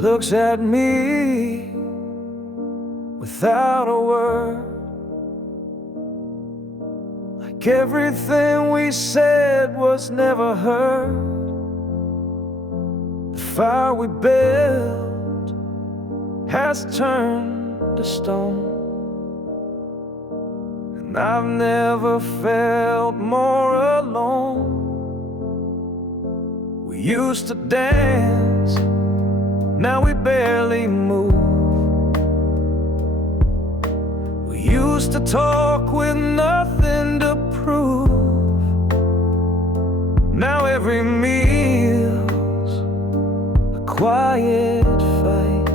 looks at me without a word, like everything we said was never heard. The fire we built has turned to stone, and I've never felt more alone. We used to dance, now we barely move. We used to talk with nothing to prove. Now every meal's a quiet fight,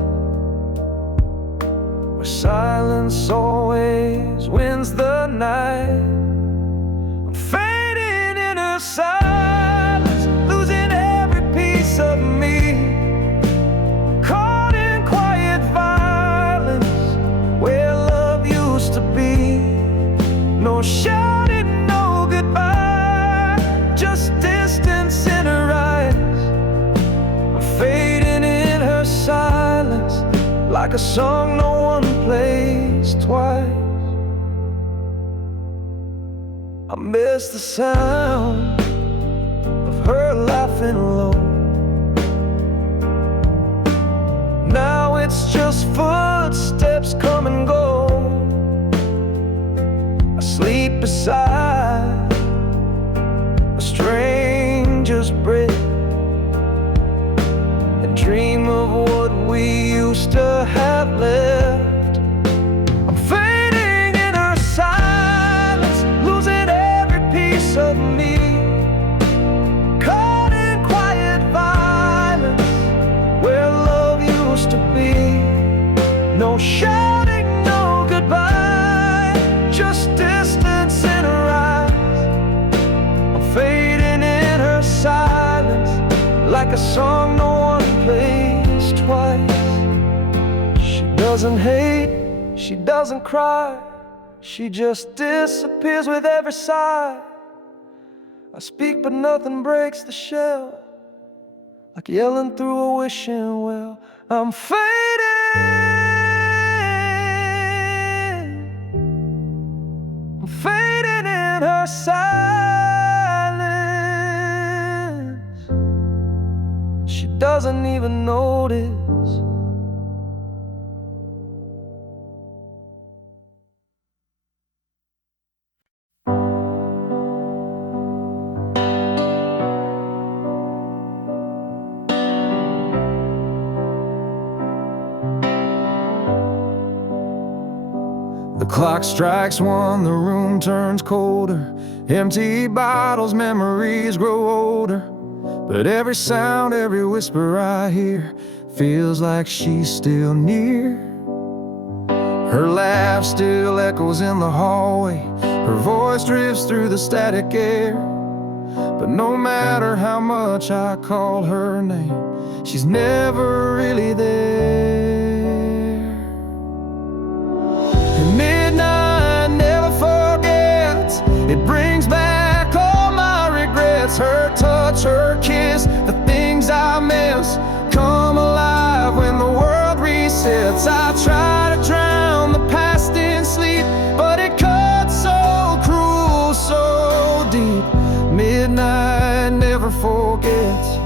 where silence always wins the night. I'm fading in her silence, losing every piece of me, caught in quiet violence where love used to be. No shouting, no goodbye, just distance in her eyes. I'm fading in her silence, like a song no one plays twice. I miss the sound of her laughing low. Now it's just footsteps come and go. I sleep beside a stranger's bed and dream of what we used to have left. I'm fading in her silence, losing every piece of me, caught in quiet violence where love used to be. No shouting, no goodbye, just distance in her eyes. I'm fading in her silence, like a song no one plays twice. She doesn't hate, she doesn't cry, she just disappears with every sigh. I speak but nothing breaks the shell, like yelling through a wishing well. I'm fading, I'm fading in her silence. She doesn't even notice. The clock strikes one, the room turns colder. Empty bottles, memories grow older. But every sound, every whisper I hear feels like she's still near. Her laugh still echoes in the hallway, her voice drifts through the static air. But no matter how much I call her name, she's never really there. Midnight never forgets, it brings back all my regrets. Her touch, her kiss, the things I miss come alive when the world resets. I try to drown the past in sleep, but it cuts so cruel, so deep. Midnight never forgets,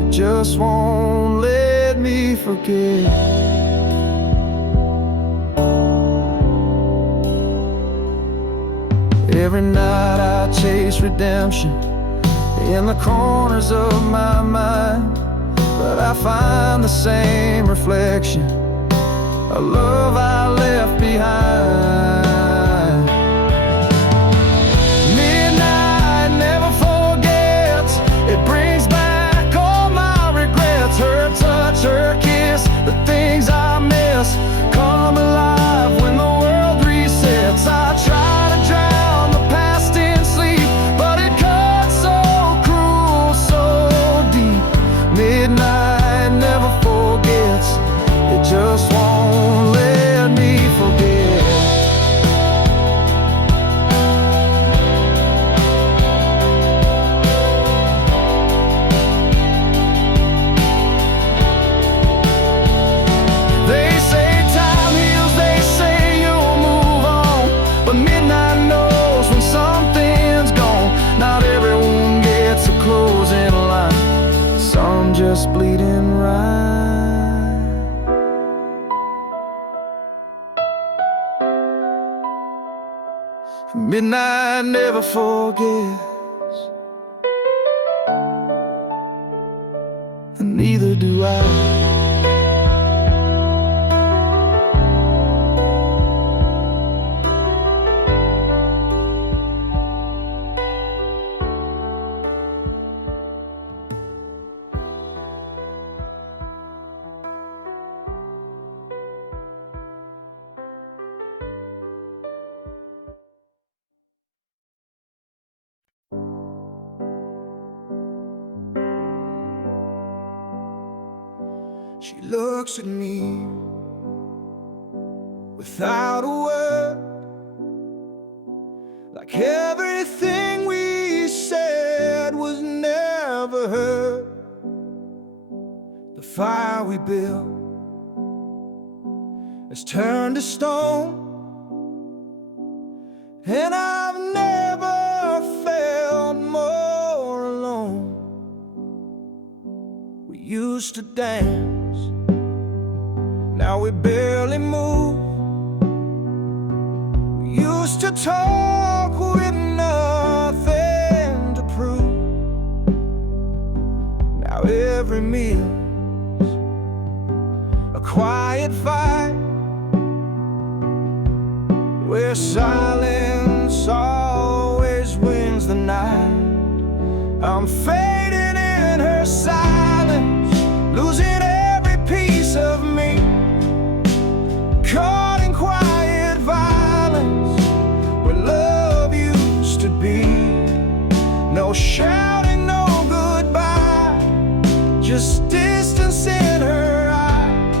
it just won't let me forget. Every night I chase redemption in the corners of my mind, but I find the same reflection, a love I left behind. Midnight never forgets, it brings back all my regrets. Her touch, her kiss, the things I miss come alive when the world resets. I try to drown the past in sleep, but it cuts so cruel, so deep. Midnight never forgets, it just won't let me forget. Midnight never forgets, and neither do I. She looks at me without a word, like everything we said was never heard. The fire we built has turned to stone, and I've never felt more alone. We used to dance, now we barely move. We used to talk with nothing to prove. Now every meal's a quiet fight, where silence always wins the night. I'm fading in her silence, losing every piece of me, caught in quiet violence, where love used to be. No shouting, no goodbye, just distance in her eyes.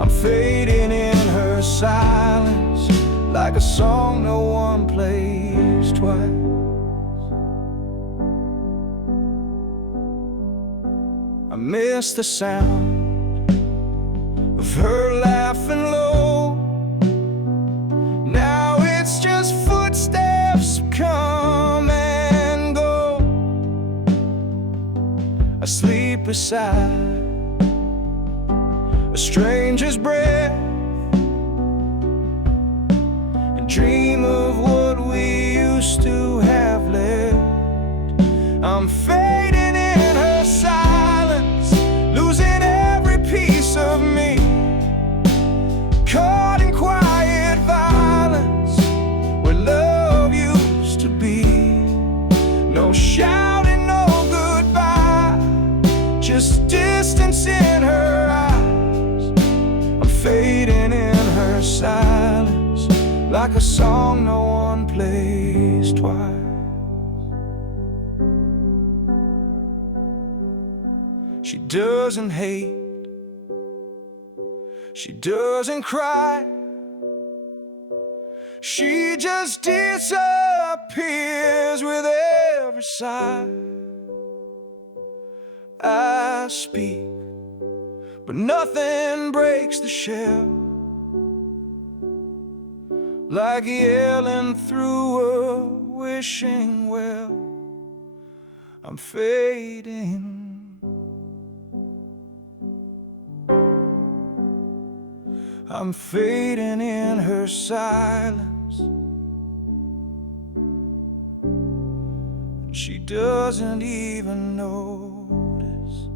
I'm fading in her silence, like a song no one plays twice. I miss the sound of her laughing low. Now it's just footsteps come and go. I sleep beside a stranger's breath and dream of what we used to have left. I'm fading in her silence, losing every piece of me, caught in quiet violence, where love used to be. No shouting, no goodbye, just distance in her eyes. I'm fading in her silence, like a song no one plays twice. She doesn't hate, she doesn't cry, she just disappears with every sigh. I speak, but nothing breaks the shell, like yelling through a wishing well. I'm fading, I'm fading in her silence, and she doesn't even notice.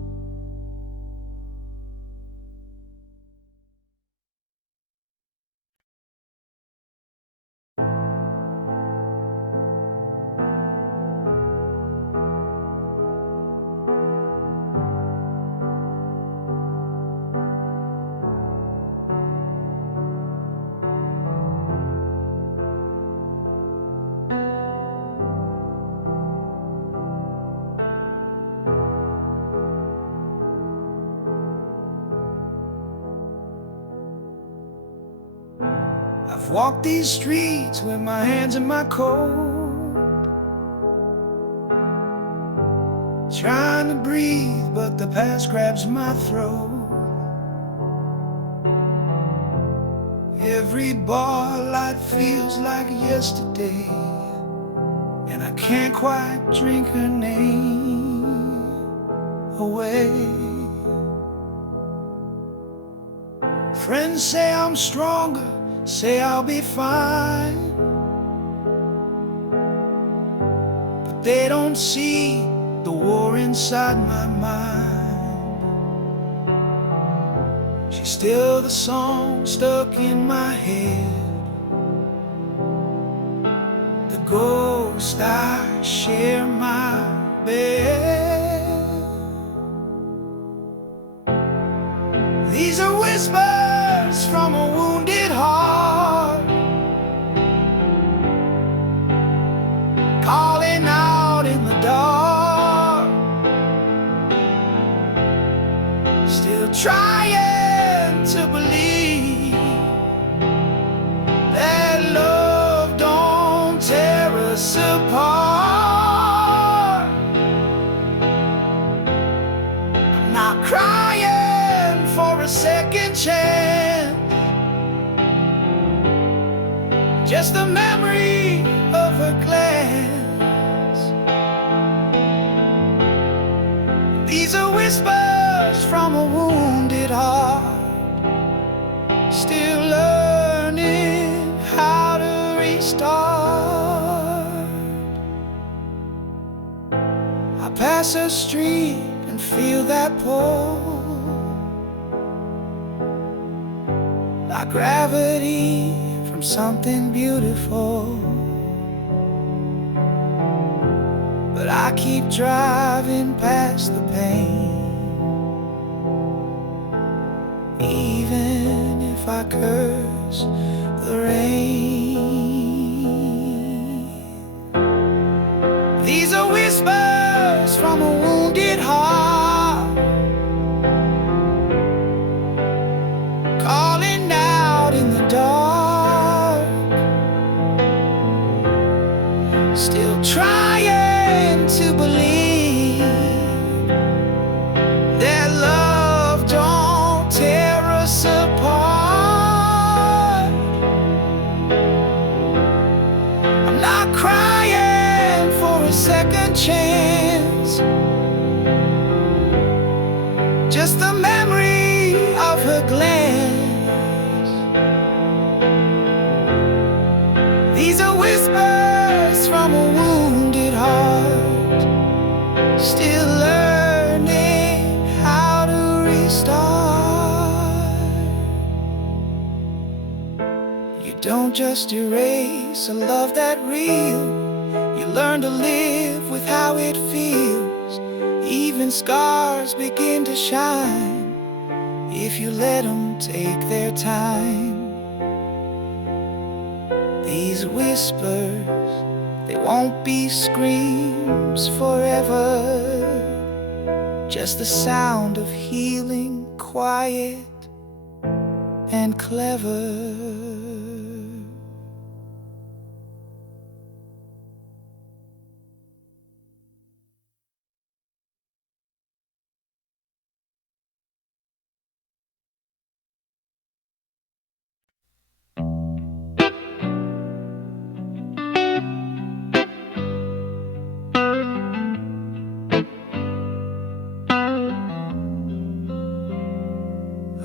I've walked these streets with my hands in my coat, trying to breathe, but the past grabs my throat. Every bar light feels like yesterday, and I can't quite drink her name away. Friends say I'm stronger, say I'll be fine, they don't see the war inside my mind. She's still the song stuck in my head, the ghost I share my bed. These are whispers from a wounded heart, calling out in the dark, still trying to believe that love don't tear us apart. I'm not crying for a second chance, just the memory of a glance. These are whispers from a wounded heart, still learning how to restart. I pass a street and feel that pull, like gravity from something beautiful. But I keep driving past the pain, even if I curse the rain. These are whispers from a wounded heart, calling out in the dark, still trying to believe that love don't tear us apart. I'm not crying for a second chance, just the memory of her glance. These are whispers from a wounded heart, still learning how to restart. You don't just erase a love that real, you learn to live with how it feels. Even scars begin to shine if you let them take their time. These whispers, they won't be screams forever, just the sound of healing, quiet and clever.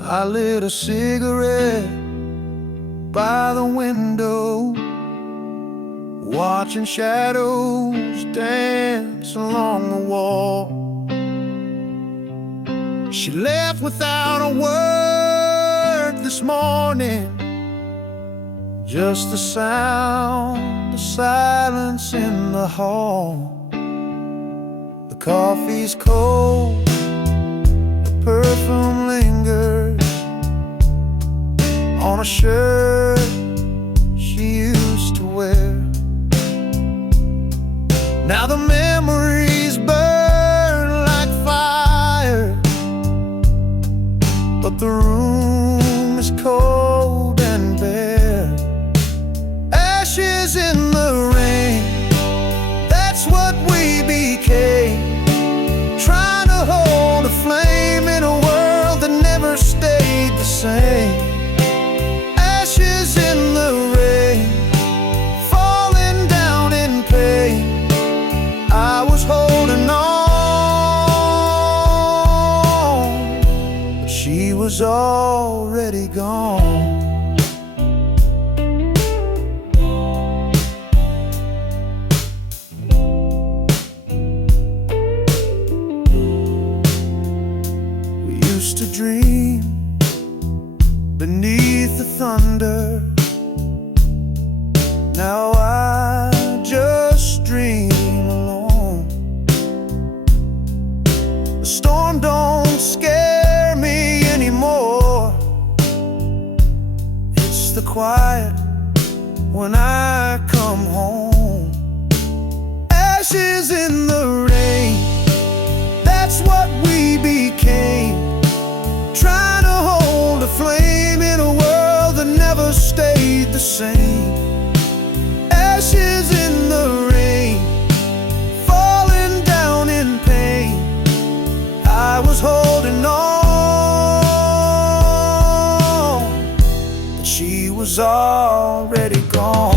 I lit a cigarette by the window, watching shadows dance along the wall. She left without a word this morning, just the sound, the silence in the hall. The coffee's cold, the perfume lingers on a shirt she used to wear. Now the memories burn like fire, but the room is cold and bare. Ashes in the rain, that's what we became, trying to hold a flame in a world that never stayed the same. Ashes in the rain, falling down in pain. I was holding on, but she was already gone. thunder. Now I just dream alone. The storm don't scare me anymore. It's the quiet when I come home. Ashes in the rain, that's what we became. Trying to hold a flame in a world that never stayed the same. Ashes in the rain, falling down in pain. I was holding on, but she was already gone.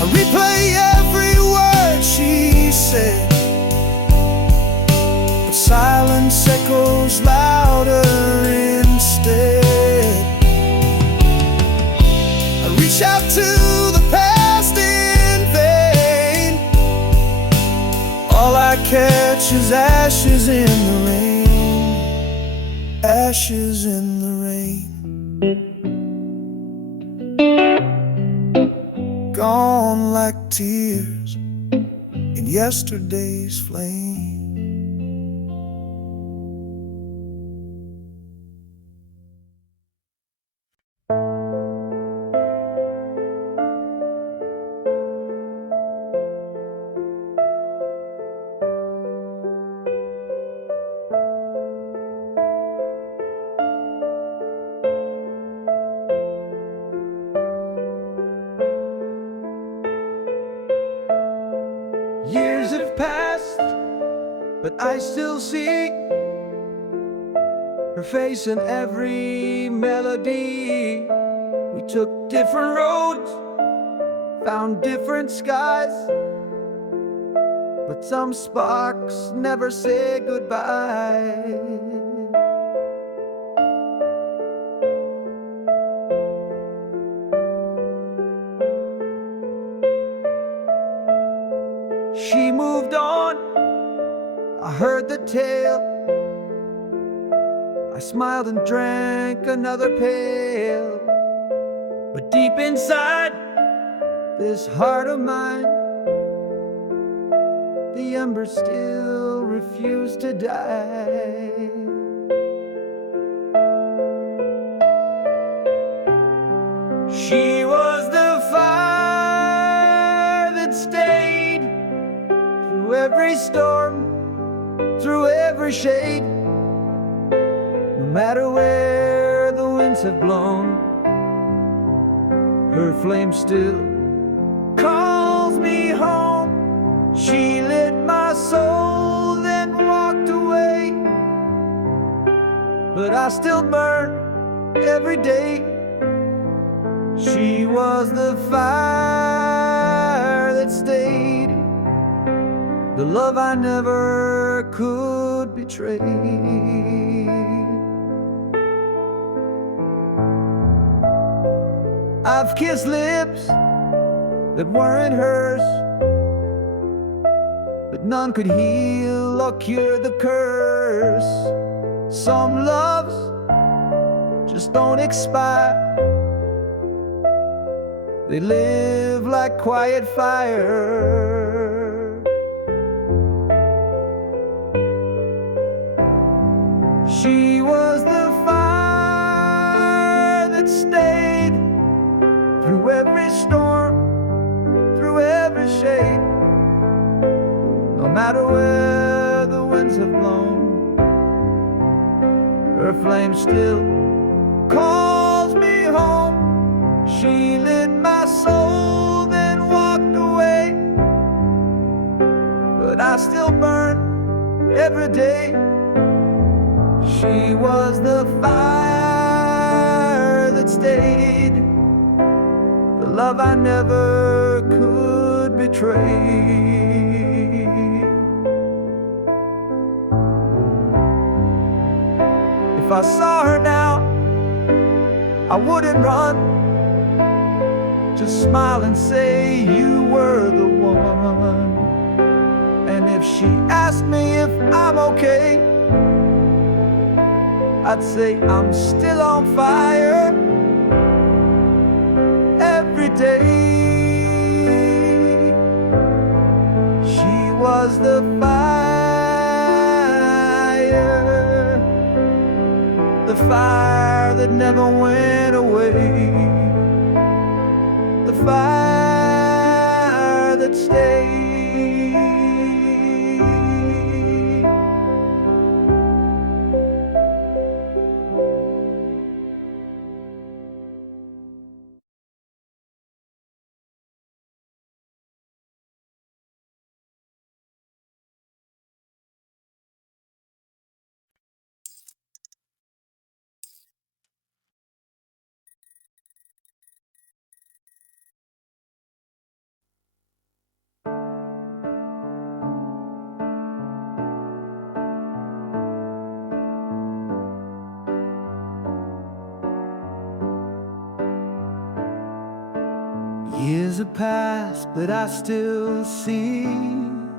I replay every word she said, but silence echoes louder instead. I reach out to the past in vain. All I catch is ashes in the rain. Ashes in the rain. Gone like tears in yesterday's flame. Years have passed, but I still see her face in every melody. We took different roads, found different skies, but some sparks never say goodbye. She moved on, I heard the tale. I smiled and drank another pail. But deep inside this heart of mine, the embers still refuse to die. She was the fire that stayed through every storm, through every shade. No matter where the winds have blown, her flame still calls me home. She lit my soul, then walked away, but I still burn every day. She was the fire that stayed, the love I never could betray. I've kissed lips that weren't hers, but none could heal or cure the curse. Some loves just don't expire, they live like quiet fire. She was the fire that stayed through every storm, through every shade. No matter where the winds have blown, her flame still calls me home. She lit my soul, then walked away, but I still burn every day. She was the fire that stayed, the love I never could betray. If I saw her now, I wouldn't run, just smile and say you were the one. And if she asked me if I'm okay, I'd say I'm still on fire, day. She was the fire that never went away, the fire that stayed. Years have passed, but I still see your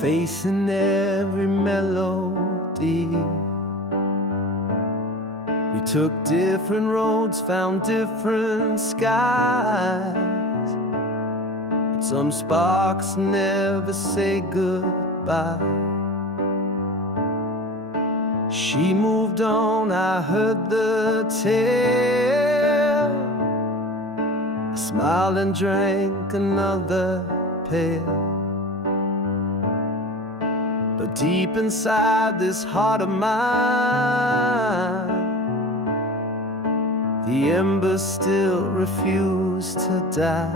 face in every melody. We took different roads, found different skies, but some sparks never say goodbye. She moved on, I heard the tale. I smiled and drank another pail. But deep inside this heart of mine, the embers still refuse to die.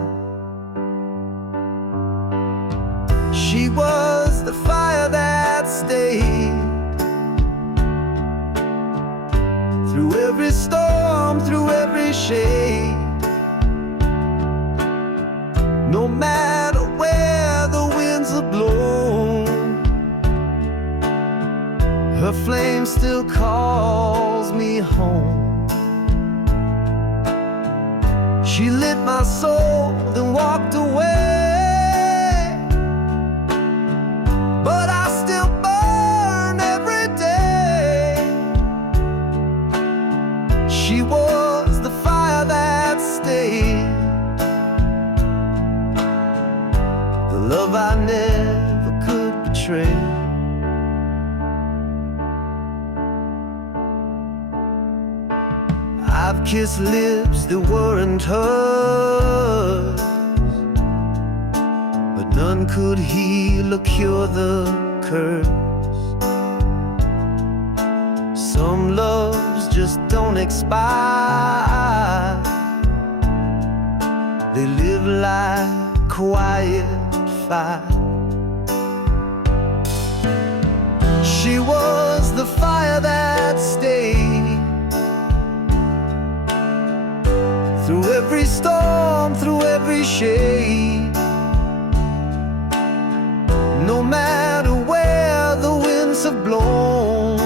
She was the fire that stayed through every storm, through every shade. No matter where the winds have blown, her flame still calls me home. She lit my soul, then walked away, but I still burn every day. She was the fire that stayed, the love I never could betray. I've kissed lips that weren't hers, but none could heal or cure the curse. Some loves just don't expire, they live like quiet fire. She was the fire that stayed through every storm, through every shade. No matter where the winds have blown,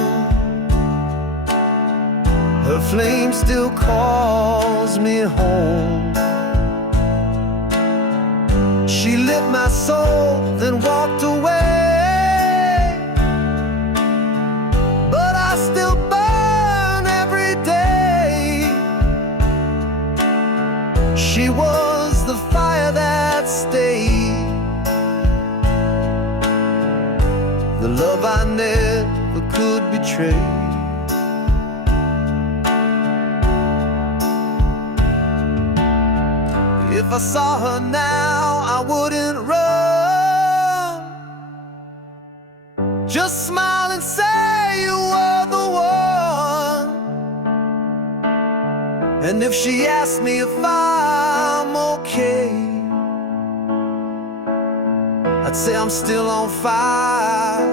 her flame still calls me home. She lit my soul, then walked away, but I still burn every day. She was the fire that stayed, the love I never could betray. If I saw her now, I wouldn't run, just smile and say you were the one. And if she asked me if I'm okay, I'd say I'm still on fire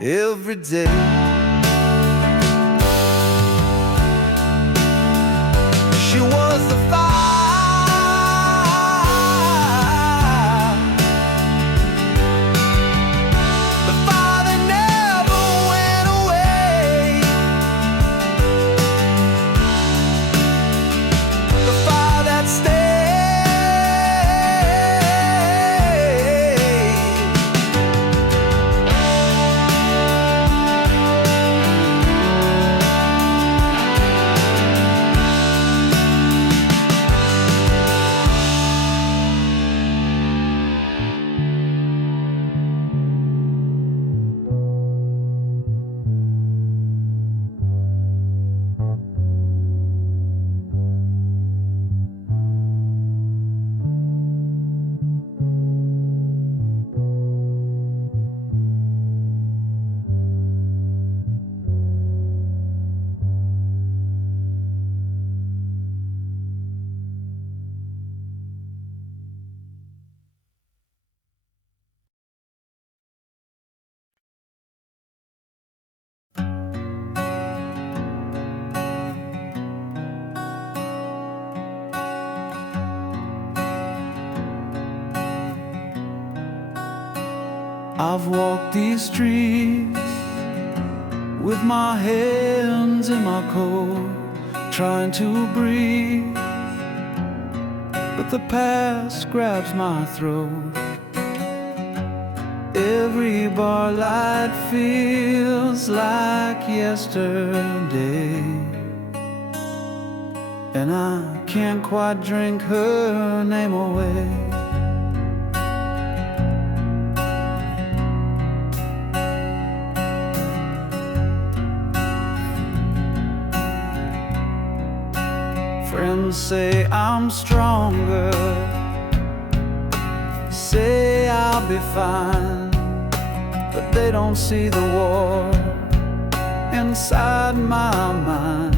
every day. She was the fire, the fire that never went away, the fire that stayed. I've walked these streets with my hands in my coat, trying to breathe, but the past grabs my throat. Every bar light feels like yesterday, and I can't quite drink her name away. Friends say I'm stronger, say I'll be fine, but they don't see the war inside my mind.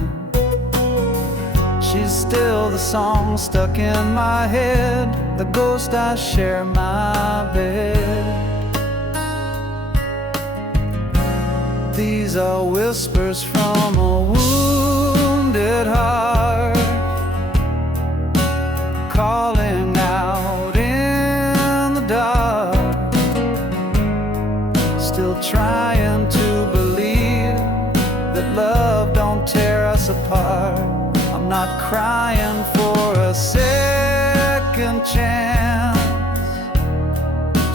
She's still the song stuck in my head, the ghost I share my bed. These are whispers from a wounded heart, calling out in the dark, still trying to believe that love don't tear us apart. I'm not crying for a second chance,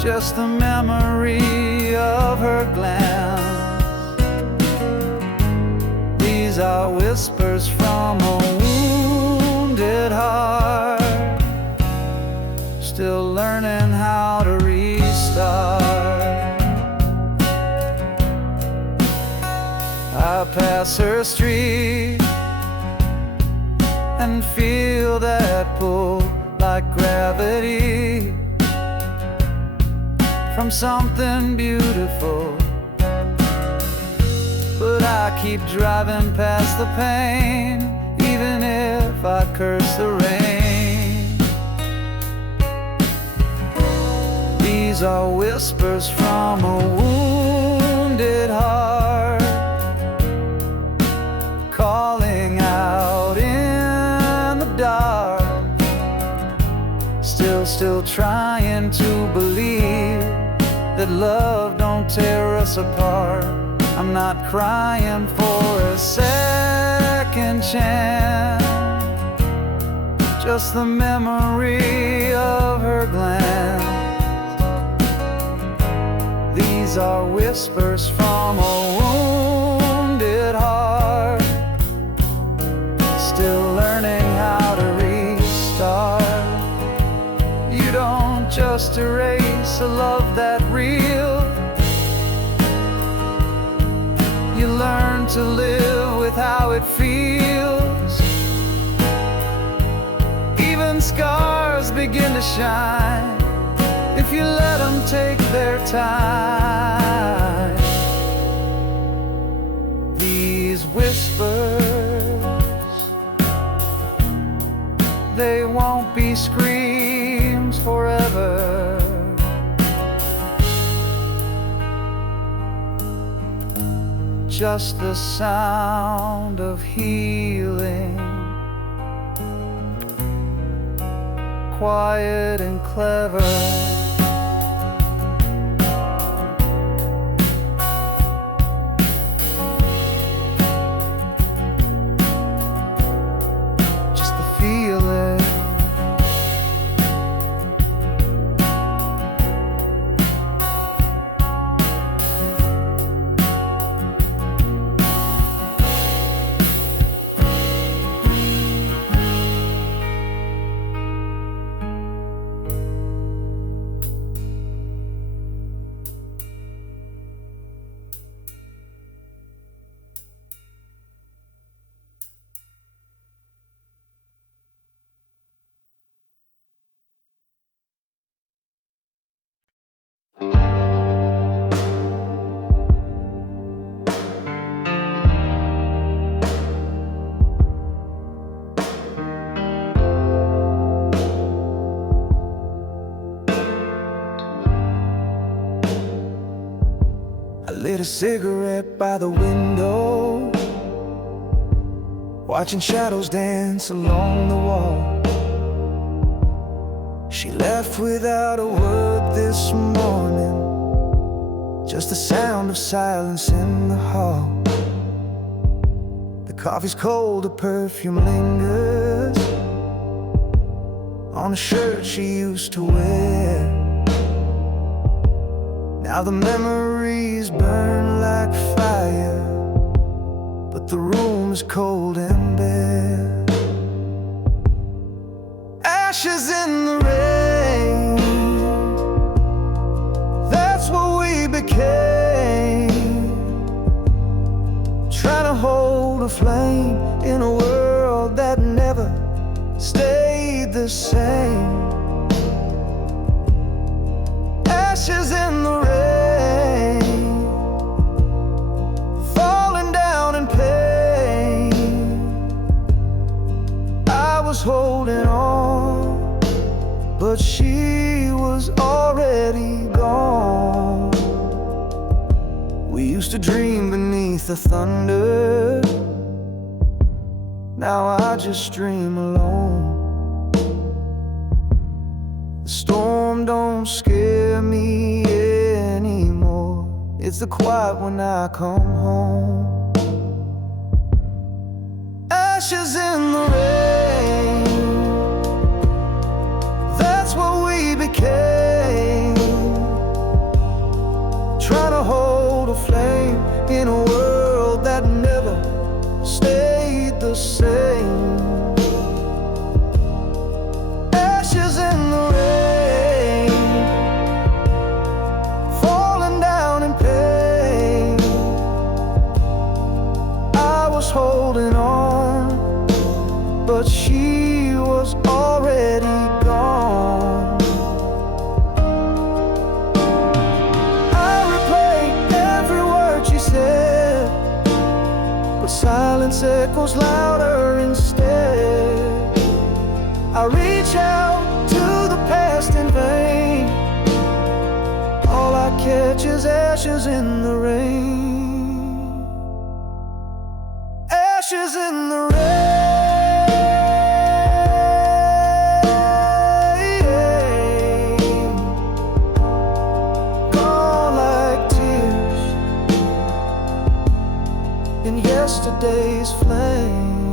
just the memory of her glance. These are whispers from a wounded heart, still learning how to restart. I pass her street and feel that pull like gravity from something beautiful, but I keep driving past the pain, even if I curse the rain. These are whispers from a wounded heart, calling out in the dark, still trying to believe that love don't tear us apart. I'm not crying for a second chance, just the memory of her glance. These are whispers from a wounded heart, still learning how to restart. You don't just erase a love that real, you learn to live with how it feels. Even scars begin to shine if you let them take their time. These whispers, they won't be screams forever, just the sound of healing, quiet and clever. I lit a cigarette by the window, watching shadows dance along the wall. She left without a word this morning, just the sound of silence in the hall. The coffee's cold, the perfume lingers on the shirt she used to wear. Now the memories burn like fire, but the room is cold and bare. Ashes in the rain, that's what we became. Trying to hold a flame in a world that never stayed the same. Ashes in the rain, falling down in pain. I was holding on, but she was already gone. We used to dream beneath the thunder, now I just dream alone. The storm don't scare me anymore, it's the quiet when I come home. Ashes in the rain, that's what we became. Trying to hold a flame in a world that never stayed the same. Ashes in the rain, falling down in pain. I was holding on, but she was already gone. I replayed every word she said, but silence echoes louder instead. I reach out to the past in vain, all I catch is ashes in the rain. Ashes in the rain, gone like tears in yesterday's flame.